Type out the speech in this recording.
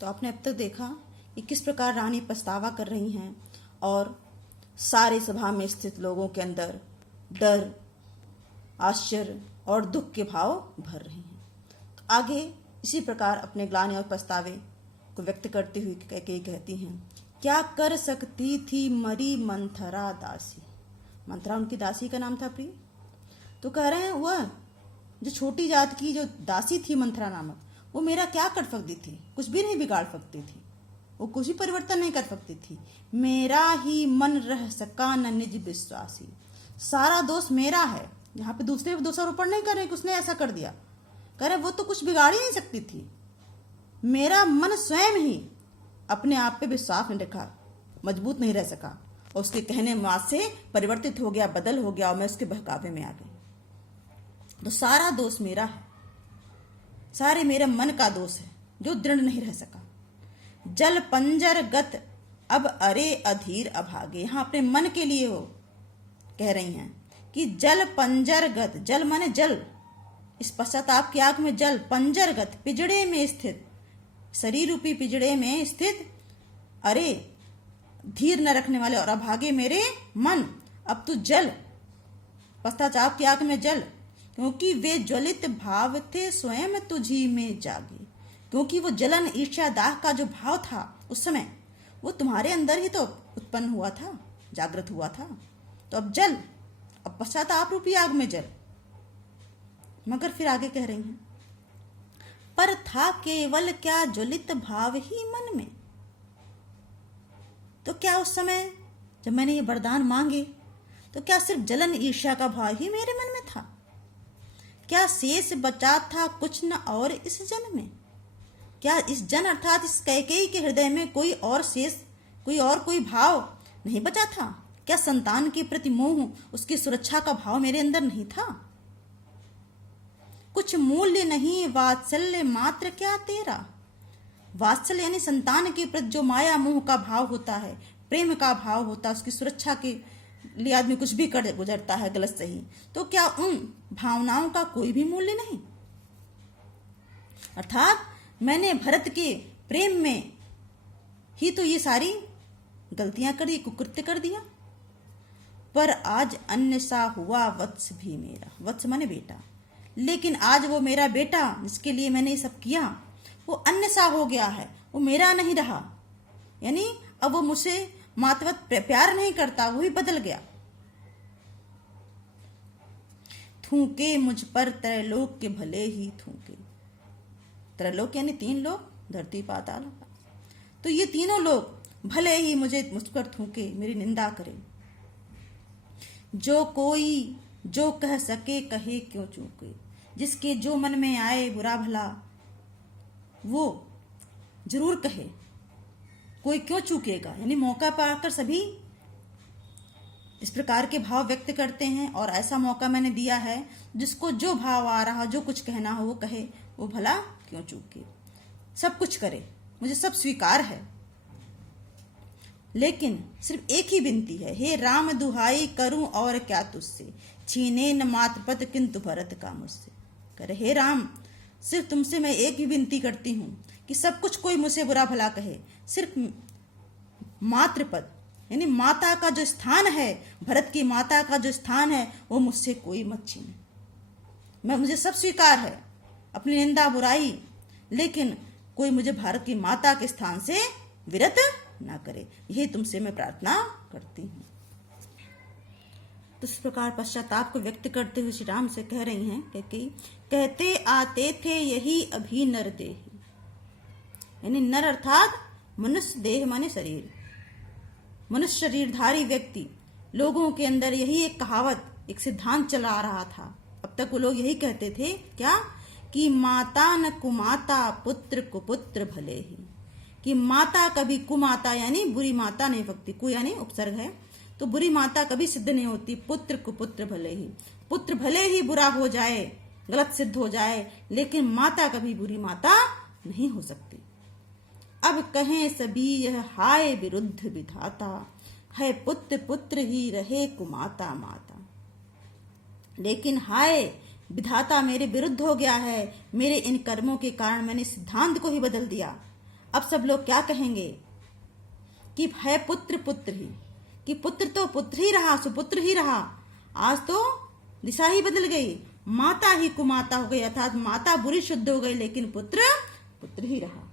तो आपने अब तक देखा कि किस प्रकार रानी पछतावा कर रही हैं और सारे सभा में स्थित लोगों के अंदर डर, आश्चर्य और दुख के भाव भर रहे हैं। तो आगे इसी प्रकार अपने ग्लानि और पछतावे को व्यक्त करती हुई कैकेयी कहती हैं, क्या कर सकती थी मरी मंथरा दासी। मंथरा उनकी दासी का नाम था प्रिय। तो कह रहे हैं वह जो छोटी जात की जो दासी थी मंथरा नामक, वो मेरा क्या कर सकती थी, कुछ भी नहीं बिगाड़ सकती थी, वो कुछ भी परिवर्तन नहीं कर सकती थी। मेरा ही मन रह सका न निज विश्वासी। सारा दोष मेरा है। यहाँ पे दूसरे दोषारोपण नहीं कर रहे कि उसने ऐसा कर दिया, कह रहे वो तो कुछ बिगाड़ ही नहीं सकती थी। मेरा मन स्वयं ही अपने आप पे विश्वास नहीं रखा, मजबूत नहीं रह सका और उसके कहने मात से परिवर्तित हो गया, बदल हो गया और मैं उसके बहकावे में आ गई। तो सारा दोष मेरा है, सारे मेरे मन का दोष है जो दृढ़ नहीं रह सका। जल पंजर गत अब अरे अधीर अभागे। यहां अपने मन के लिए वो कह रही हैं कि जल पंजर गत, जल माने जल, इस पश्चाताप की आग में जल, पंजर गत पिजड़े में स्थित, शरीर रूपी पिजड़े में स्थित, अरे धीर न रखने वाले और अभागे मेरे मन, अब तू जल, पश्चाताप की आग में जल, क्योंकि वे ज्वलित भाव थे स्वयं तुझी में जागे। क्योंकि वो जलन, ईर्ष्या, दाह का जो भाव था उस समय वो तुम्हारे अंदर ही तो उत्पन्न हुआ था, जागृत हुआ था। तो अब जल, अब पश्चाताप रूपी आग में जल। मगर फिर आगे कह रही हैं, पर था केवल क्या ज्वलित भाव ही मन में। तो क्या उस समय जब मैंने ये वरदान मांगे तो क्या सिर्फ जलन, ईर्ष्या का भाव ही मेरे मन में था? क्या शेष बचा था कुछ न और इस जन में? क्या इस जन अर्थात इस कैकेयी के हृदय में कोई और शेष, कोई भाव नहीं बचा था? क्या संतान के प्रति मोह, उसकी सुरक्षा का भाव मेरे अंदर नहीं था? कुछ मूल्य नहीं वात्सल्य मात्र क्या तेरा। वात्सल्य यानी संतान के प्रति जो माया मोह का भाव होता है, प्रेम का भाव होता है, उसकी सुरक्षा के लिए आदमी कुछ भी कर गुजरता है, गलत सही, तो क्या उन भावनाओं का कोई भी मूल्य नहीं? अर्थात मैंने भरत के प्रेम में ही तो ये सारी गलतियां करी, कुकृत्य कर दिया। पर आज अन्य सा हुआ वत्स भी मेरा, वत्स माने बेटा, लेकिन आज वो मेरा बेटा जिसके लिए मैंने ये सब किया वो अन्य सा हो गया है, वो मेरा नहीं रहा। यानी अब वो मुझसे मातवत प्यार नहीं करता, वो भी बदल गया। थूके मुझ पर त्रैलोक के भले ही थूके। त्रैलोक यानी 3 लोक, धरती पाताल। तो ये तीनों लोग भले ही मुझ पर थूके, मेरी निंदा करे। जो कोई जो कह सके कहे क्यों चूके। जिसके जो मन में आए बुरा भला वो जरूर कहे, कोई क्यों चूकेगा। यानी मौका पाकर सभी इस प्रकार के भाव व्यक्त करते हैं और ऐसा मौका मैंने दिया है, जिसको जो भाव आ रहा, जो कुछ कहना हो वो कहे, वो भला क्यों चूके, सब कुछ करे, मुझे सब स्वीकार है। लेकिन सिर्फ एक ही विनती है, हे राम दुहाई करूं और क्या तुझसे, छीने न मातृपद किंतु भरत का मुझसे। करे हे राम, सिर्फ तुमसे मैं एक ही विनती करती हूं कि सब कुछ कोई मुझसे बुरा भला कहे, सिर्फ मातृपद यानी माता का जो स्थान है, भरत की माता का जो स्थान है, वो मुझसे कोई मत छीने। मुझे सब स्वीकार है, अपनी निंदा बुराई, लेकिन कोई मुझे भारत की माता के स्थान से विरत ना करे, यही तुमसे मैं प्रार्थना करती हूँ। तो इस प्रकार पश्चाताप को व्यक्त करते हुए श्री राम से कह रही हैं कि कहते आते थे यही अभी नर देह। यानी नर अर्थात मनुष्य, देह माने शरीर, मनुष्य शरीरधारी व्यक्ति। लोगों के अंदर यही एक कहावत, एक सिद्धांत चला रहा था। अब तक वो लोग यही कहते थे क्या, कि माता न कुमाता पुत्र कुपुत्र भले ही। कि माता कभी कुमाता यानी बुरी माता नहीं भक्ति, कु यानी उपसर्ग है, तो बुरी माता कभी सिद्ध नहीं होती। पुत्र कुपुत्र भले ही, पुत्र भले ही बुरा हो जाए, गलत सिद्ध हो जाए, लेकिन माता कभी बुरी माता नहीं हो सकती। अब कहें सभी यह हाय विरुद्ध विधाता, है पुत्र पुत्र ही रहे कुमाता माता। लेकिन हाय विधाता मेरे विरुद्ध हो गया है, मेरे इन कर्मों के कारण मैंने सिद्धांत को ही बदल दिया। अब सब लोग क्या कहेंगे कि है पुत्र पुत्र ही, कि पुत्र तो पुत्र ही रहा, सुपुत्र ही रहा। आज तो दिशा ही बदल गई, माता ही कुमाता हो गई, अर्थात माता बुरी शुद्ध हो गई, लेकिन पुत्र पुत्र ही रहा।